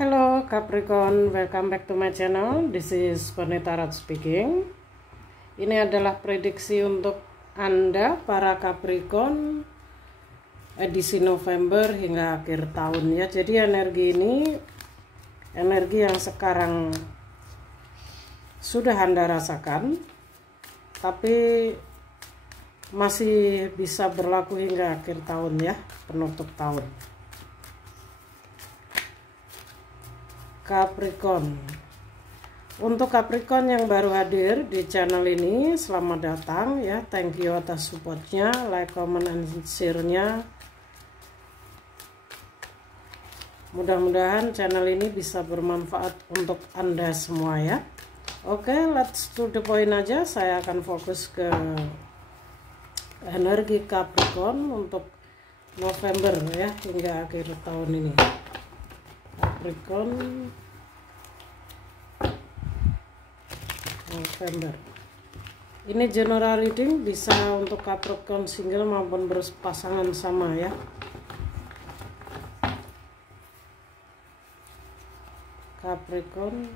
Hello Capricorn, welcome back to my channel. This is Bonita Tarot speaking. Ini adalah prediksi untuk Anda para Capricorn edisi November hingga akhir tahun ya. Jadi energi ini energi yang sekarang sudah Anda rasakan, tapi masih bisa berlaku hingga akhir tahun ya, penutup tahun. Capricorn. Untuk Capricorn yang baru hadir di channel ini, selamat datang ya. Thank you atas supportnya, like, comment, and share-nya. Mudah-mudahan channel ini bisa bermanfaat untuk Anda semua ya. Oke, let's to the point aja. Saya akan fokus ke energi Capricorn untuk November ya, hingga akhir tahun ini. Capricorn November. Ini general reading, bisa untuk Capricorn single maupun berpasangan sama ya. Capricorn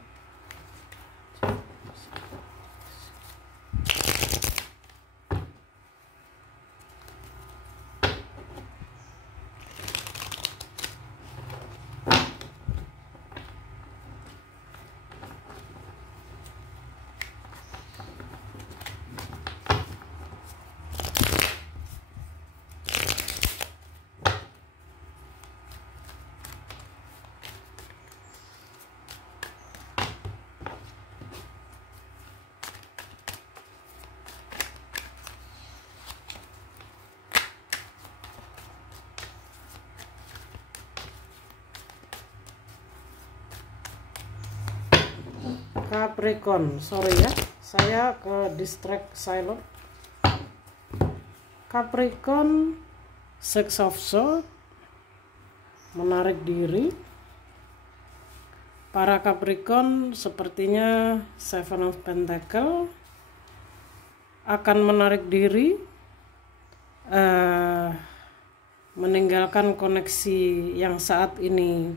Capricorn, sorry ya, saya ke distract silent. Capricorn, Six of Swords, menarik diri. Para Capricorn sepertinya Seven of Pentacles akan menarik diri, meninggalkan koneksi yang saat ini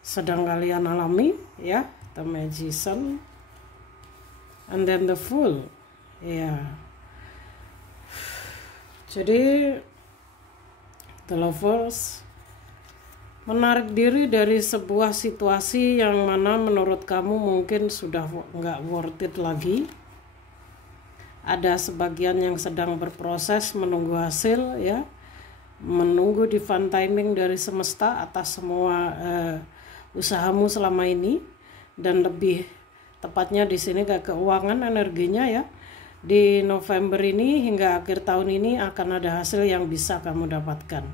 sedang kalian alami ya. The Magician and then the Fool ya. Jadi the Lovers menarik diri dari sebuah situasi yang mana menurut kamu mungkin sudah nggak worth it lagi. Ada sebagian yang sedang berproses menunggu hasil ya, menunggu divine timing dari semesta atas semua usahamu selama ini. Dan lebih tepatnya di sini ke keuangan energinya ya. Di November ini hingga akhir tahun ini akan ada hasil yang bisa kamu dapatkan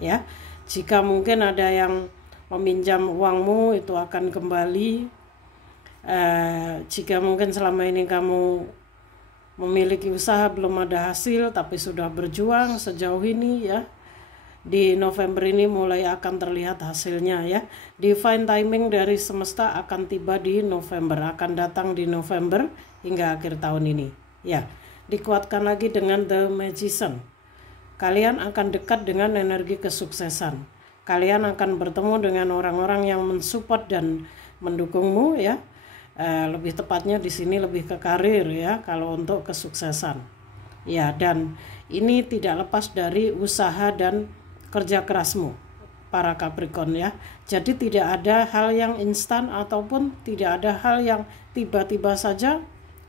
ya. Jika mungkin ada yang meminjam uangmu, itu akan kembali. Jika mungkin selama ini kamu memiliki usaha belum ada hasil tapi sudah berjuang sejauh ini ya, di November ini mulai akan terlihat hasilnya ya. Divine timing dari semesta akan tiba di November, akan datang di November hingga akhir tahun ini ya. Dikuatkan lagi dengan The Magician. Kalian akan dekat dengan energi kesuksesan. Kalian akan bertemu dengan orang-orang yang mensupport dan mendukungmu ya. Lebih tepatnya di sini lebih ke karir ya, kalau untuk kesuksesan ya. Dan ini tidak lepas dari usaha dan kerja kerasmu para Capricorn ya. Jadi tidak ada hal yang instan ataupun tidak ada hal yang tiba-tiba saja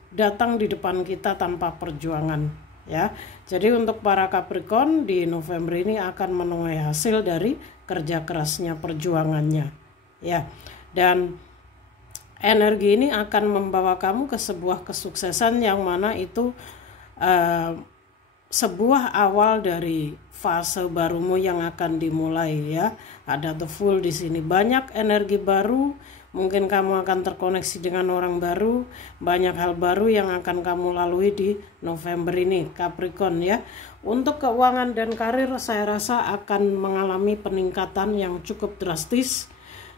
datang di depan kita tanpa perjuangan ya. Jadi untuk para Capricorn di November ini akan menuai hasil dari kerja kerasnya, perjuangannya ya. Dan energi ini akan membawa kamu ke sebuah kesuksesan yang mana itu sebuah awal dari fase barumu yang akan dimulai ya. Ada The Fool di sini. Banyak energi baru, mungkin kamu akan terkoneksi dengan orang baru, banyak hal baru yang akan kamu lalui di November ini Capricorn ya. Untuk keuangan dan karir saya rasa akan mengalami peningkatan yang cukup drastis,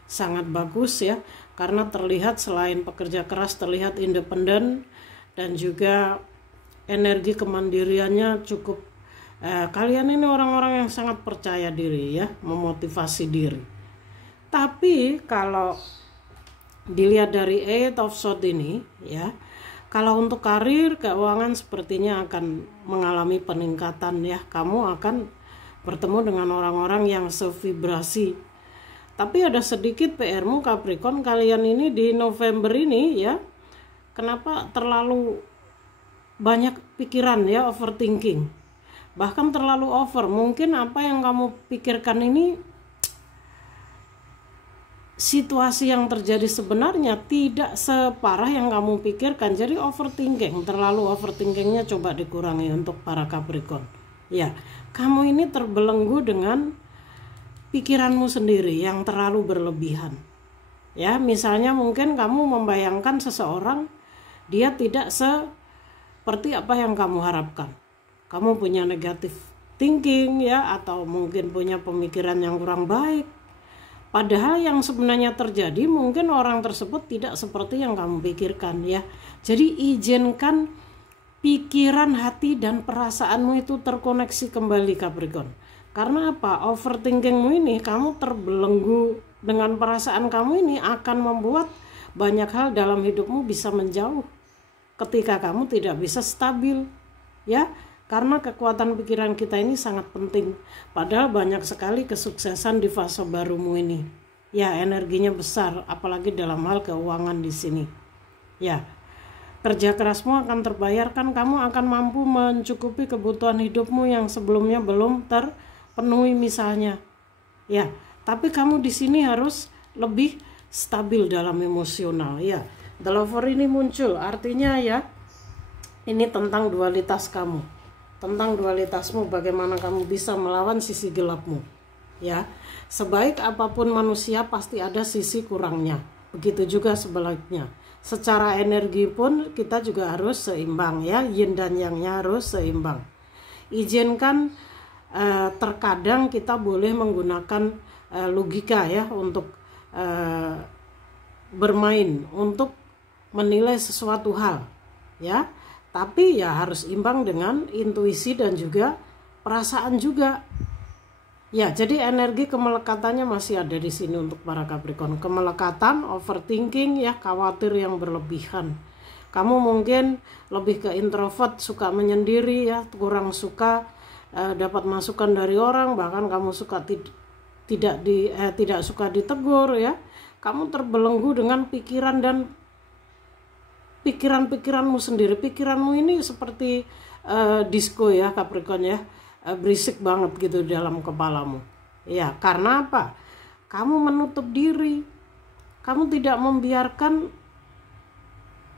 sangat bagus ya. Karena terlihat selain pekerja keras terlihat independen dan juga energi kemandiriannya cukup. Kalian ini orang-orang yang sangat percaya diri ya, memotivasi diri. Tapi kalau dilihat dari Eight of Swords ini ya, kalau untuk karir, keuangan sepertinya akan mengalami peningkatan ya. Kamu akan bertemu dengan orang-orang yang sevibrasi. Tapi ada sedikit PR-mu Capricorn, kalian ini di November ini ya, kenapa terlalu banyak pikiran ya, overthinking. Bahkan terlalu over. Mungkin apa yang kamu pikirkan ini situasi yang terjadi sebenarnya tidak separah yang kamu pikirkan. Jadi overthinking, terlalu overthinkingnya coba dikurangi untuk para Capricorn. Ya, kamu ini terbelenggu dengan pikiranmu sendiri yang terlalu berlebihan. Ya, misalnya mungkin kamu membayangkan seseorang dia tidak seperti apa yang kamu harapkan. Kamu punya negative thinking ya, atau mungkin punya pemikiran yang kurang baik. Padahal yang sebenarnya terjadi mungkin orang tersebut tidak seperti yang kamu pikirkan ya. Jadi izinkan pikiran, hati, dan perasaanmu itu terkoneksi kembali Capricorn. Karena apa? Overthinkingmu ini, kamu terbelenggu dengan perasaan kamu ini akan membuat banyak hal dalam hidupmu bisa menjauh. Ketika kamu tidak bisa stabil ya. Karena kekuatan pikiran kita ini sangat penting. Padahal banyak sekali kesuksesan di fase barumu ini. Ya, energinya besar, apalagi dalam hal keuangan di sini. Ya, kerja kerasmu akan terbayarkan, kamu akan mampu mencukupi kebutuhan hidupmu yang sebelumnya belum terpenuhi misalnya. Ya, tapi kamu di sini harus lebih stabil dalam emosional. Ya, The Lover ini muncul, artinya ya, ini tentang dualitas kamu. Tentang dualitasmu, bagaimana kamu bisa melawan sisi gelapmu ya. Sebaik apapun manusia pasti ada sisi kurangnya, begitu juga sebaliknya. Secara energi pun kita juga harus seimbang ya, yin dan yang-nya harus seimbang. Izinkan terkadang kita boleh menggunakan logika ya untuk bermain, untuk menilai sesuatu hal ya. Tapi ya harus imbang dengan intuisi dan juga perasaan juga. Ya, jadi energi kemelekatannya masih ada di sini untuk para Capricorn. Kemelekatan, overthinking ya, khawatir yang berlebihan. Kamu mungkin lebih ke introvert, suka menyendiri ya, kurang suka dapat masukan dari orang, bahkan kamu suka tidak suka ditegur ya. Kamu terbelenggu dengan pikiran dan pikiranmu sendiri. Pikiranmu ini seperti disco ya Capricorn ya, berisik banget gitu dalam kepalamu ya. Karena apa? Kamu menutup diri, kamu tidak membiarkan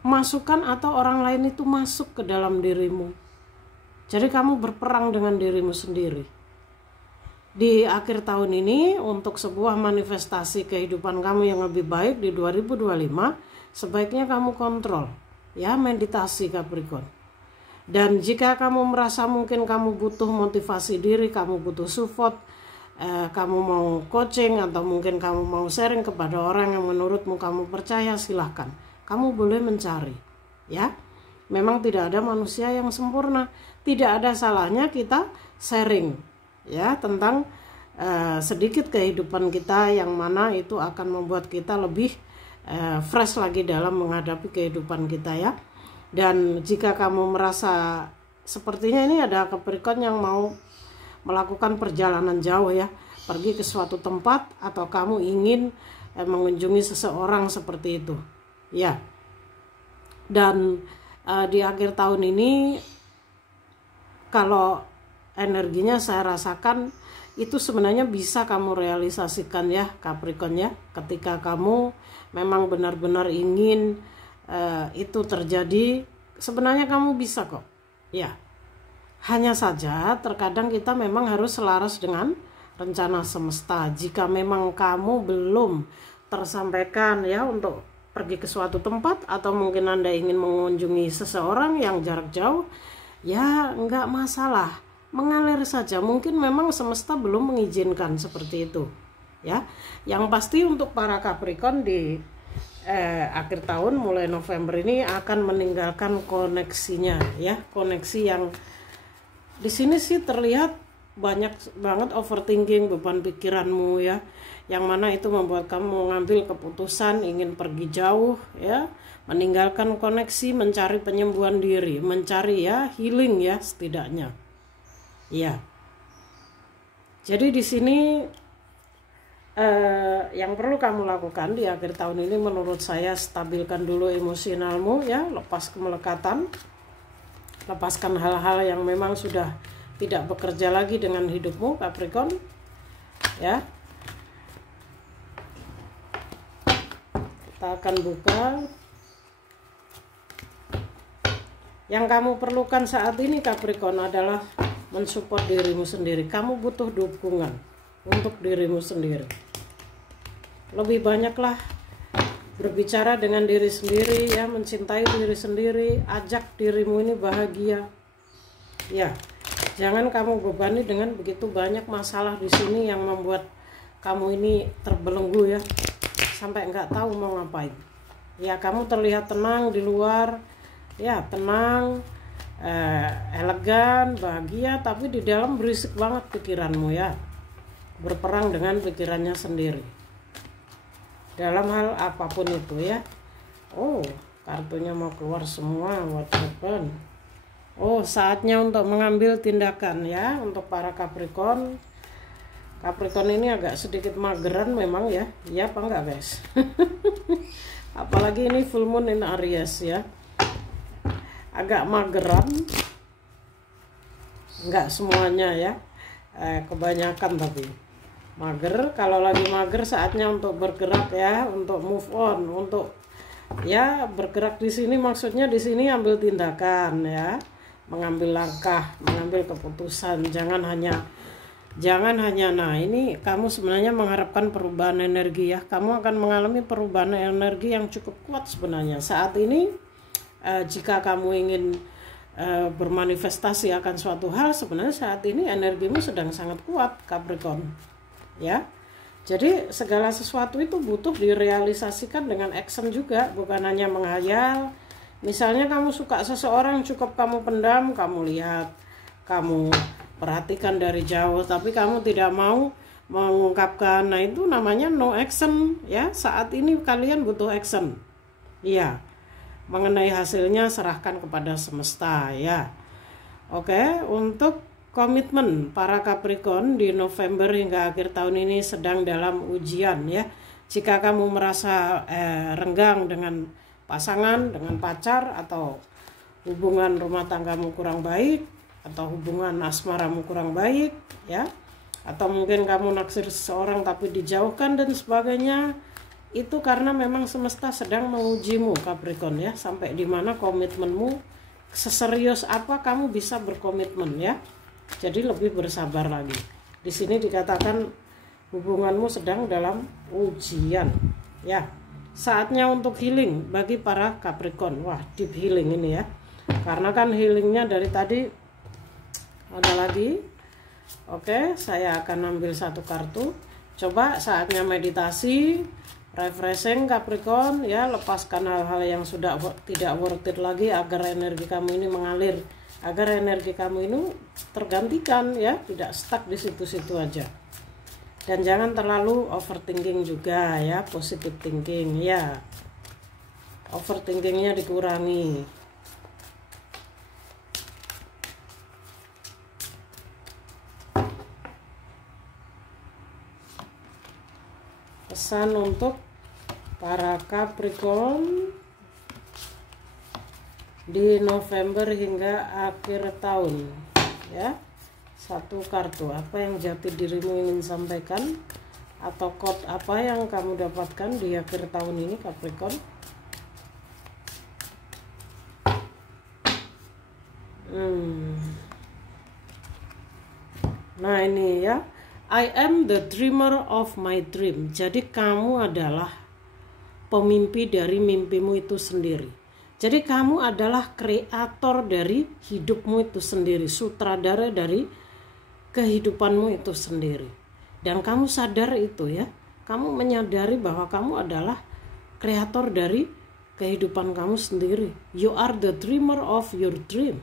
masukan atau orang lain itu masuk ke dalam dirimu. Jadi kamu berperang dengan dirimu sendiri. Di akhir tahun ini untuk sebuah manifestasi kehidupan kamu yang lebih baik di 2025, sebaiknya kamu kontrol ya, meditasi Capricorn. Dan jika kamu merasa mungkin kamu butuh motivasi diri, kamu butuh support, kamu mau coaching atau mungkin kamu mau sharing kepada orang yang menurutmu kamu percaya, silahkan. Kamu boleh mencari ya. Memang tidak ada manusia yang sempurna. Tidak ada salahnya kita sharing ya tentang sedikit kehidupan kita yang mana itu akan membuat kita lebih fresh lagi dalam menghadapi kehidupan kita ya. Dan jika kamu merasa sepertinya ini ada Capricorn yang mau melakukan perjalanan jauh ya, pergi ke suatu tempat atau kamu ingin mengunjungi seseorang seperti itu ya. Dan di akhir tahun ini kalau energinya saya rasakan itu sebenarnya bisa kamu realisasikan ya Capricorn ya, ketika kamu memang benar-benar ingin itu terjadi, sebenarnya kamu bisa kok ya. Hanya saja terkadang kita memang harus selaras dengan rencana semesta. Jika memang kamu belum tersampaikan ya untuk pergi ke suatu tempat, atau mungkin Anda ingin mengunjungi seseorang yang jarak jauh, ya nggak masalah, mengalir saja. Mungkin memang semesta belum mengizinkan seperti itu ya. Yang pasti untuk para Capricorn di akhir tahun mulai November ini akan meninggalkan koneksinya ya, koneksi yang di sini sih terlihat banyak banget overthinking, beban pikiranmu ya. yang mana itu membuat kamu mengambil keputusan ingin pergi jauh ya, meninggalkan koneksi, mencari penyembuhan diri, mencari ya healing ya setidaknya. Ya. Jadi di sini yang perlu kamu lakukan di akhir tahun ini menurut saya, stabilkan dulu emosionalmu ya, lepas kemelekatan, lepaskan hal-hal yang memang sudah tidak bekerja lagi dengan hidupmu Capricorn ya. Kita akan buka. Yang kamu perlukan saat ini Capricorn adalah mensupport dirimu sendiri. Kamu butuh dukungan untuk dirimu sendiri. Lebih banyaklah berbicara dengan diri sendiri ya, mencintai diri sendiri, ajak dirimu ini bahagia. Ya, jangan kamu bebani dengan begitu banyak masalah di sini yang membuat kamu ini terbelenggu ya, sampai nggak tahu mau ngapain. Ya, kamu terlihat tenang di luar, ya tenang, elegan, bahagia, tapi di dalam berisik banget pikiranmu ya, berperang dengan pikirannya sendiri dalam hal apapun itu ya. Oh, kartunya mau keluar semua. What happened? Oh, saatnya untuk mengambil tindakan ya untuk para Capricorn. Capricorn ini agak sedikit mageran memang ya. Iya apa enggak guys? Apalagi ini full moon in Aries ya, agak mageran. Enggak semuanya ya, kebanyakan tapi mager. Kalau lagi mager saatnya untuk bergerak ya, untuk move on, untuk ya bergerak di sini, maksudnya di sini ambil tindakan ya, mengambil langkah, mengambil keputusan. Jangan hanya nah ini kamu sebenarnya mengharapkan perubahan energi ya. Kamu akan mengalami perubahan energi yang cukup kuat sebenarnya saat ini. Jika kamu ingin bermanifestasi akan suatu hal, sebenarnya saat ini energimu sedang sangat kuat Capricorn ya. Jadi segala sesuatu itu butuh direalisasikan dengan action juga, bukan hanya menghayal. Misalnya kamu suka seseorang, cukup kamu pendam, kamu lihat, kamu perhatikan dari jauh, tapi kamu tidak mau mengungkapkan. Nah, itu namanya no action ya. Saat ini kalian butuh action. Iya. Mengenai hasilnya serahkan kepada semesta ya. Oke, untuk komitmen para Capricorn di November hingga akhir tahun ini sedang dalam ujian ya. Jika kamu merasa renggang dengan pasangan, dengan pacar, atau hubungan rumah tanggamu kurang baik, atau hubungan asmaramu kurang baik ya, atau mungkin kamu naksir seseorang tapi dijauhkan dan sebagainya, itu karena memang semesta sedang mengujimu Capricorn ya, sampai di mana komitmenmu, seserius apa kamu bisa berkomitmen ya. Jadi lebih bersabar lagi. Di sini dikatakan hubunganmu sedang dalam ujian ya. Saatnya untuk healing bagi para Capricorn. Wah, deep healing ini ya, karena kan healingnya dari tadi ada lagi. Oke, saya akan ambil satu kartu. Coba saatnya meditasi, refreshing Capricorn ya, lepaskan hal-hal yang sudah tidak worth it lagi agar energi kamu ini mengalir, agar energi kamu ini tergantikan ya, tidak stuck di situ-situ aja. Dan jangan terlalu overthinking juga ya, positive thinking ya, overthinkingnya dikurangi. Pesan untuk para Capricorn di November hingga akhir tahun ya. Satu kartu, apa yang jati dirimu ingin sampaikan, atau quote apa yang kamu dapatkan di akhir tahun ini Capricorn. Nah ini ya, I am the dreamer of my dream. Jadi kamu adalah pemimpi dari mimpimu itu sendiri. Jadi kamu adalah kreator dari hidupmu itu sendiri, sutradara dari kehidupanmu itu sendiri. Dan kamu sadar itu ya, kamu menyadari bahwa kamu adalah kreator dari kehidupan kamu sendiri. You are the dreamer of your dream.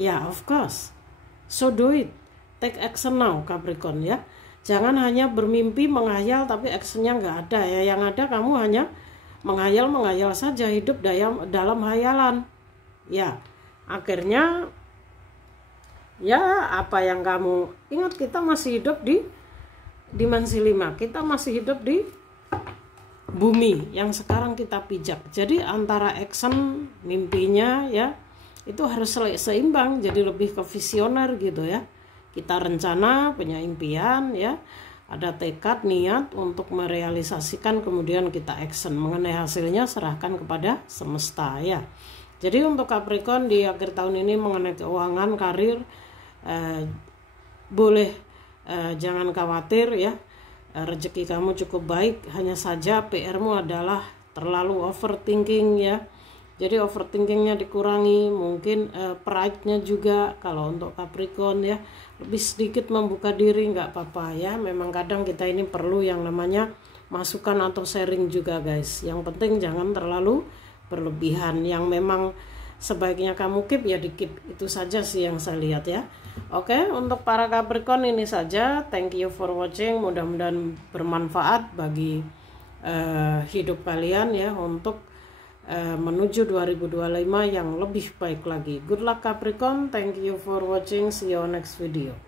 Ya, of course. So do it. Take action now Capricorn ya. Jangan hanya bermimpi, menghayal, tapi actionnya nggak ada ya. Yang ada kamu hanya menghayal saja, hidup dalam hayalan. Ya, akhirnya ya apa yang kamu ingat, kita masih hidup di dimensi 5. Kita masih hidup di bumi yang sekarang kita pijak. Jadi antara action, mimpinya ya itu harus seimbang, jadi lebih ke visioner gitu ya. Kita rencana, punya impian ya, ada tekad, niat untuk merealisasikan, kemudian kita action. Mengenai hasilnya serahkan kepada semesta ya. Jadi untuk Capricorn di akhir tahun ini mengenai keuangan, karir, boleh jangan khawatir ya, rezeki kamu cukup baik. Hanya saja PR-mu adalah terlalu overthinking ya. Jadi overthinkingnya dikurangi, mungkin pride-nya juga kalau untuk Capricorn ya, lebih sedikit membuka diri nggak apa-apa ya. Memang kadang kita ini perlu yang namanya masukan atau sharing juga guys. Yang penting jangan terlalu berlebihan. Yang memang sebaiknya kamu keep ya di keep, itu saja sih yang saya lihat ya. Oke, untuk para Capricorn ini saja. Thank you for watching, mudah-mudahan bermanfaat bagi hidup kalian ya, untuk menuju 2025 yang lebih baik lagi. Good luck Capricorn, thank you for watching, see you next video.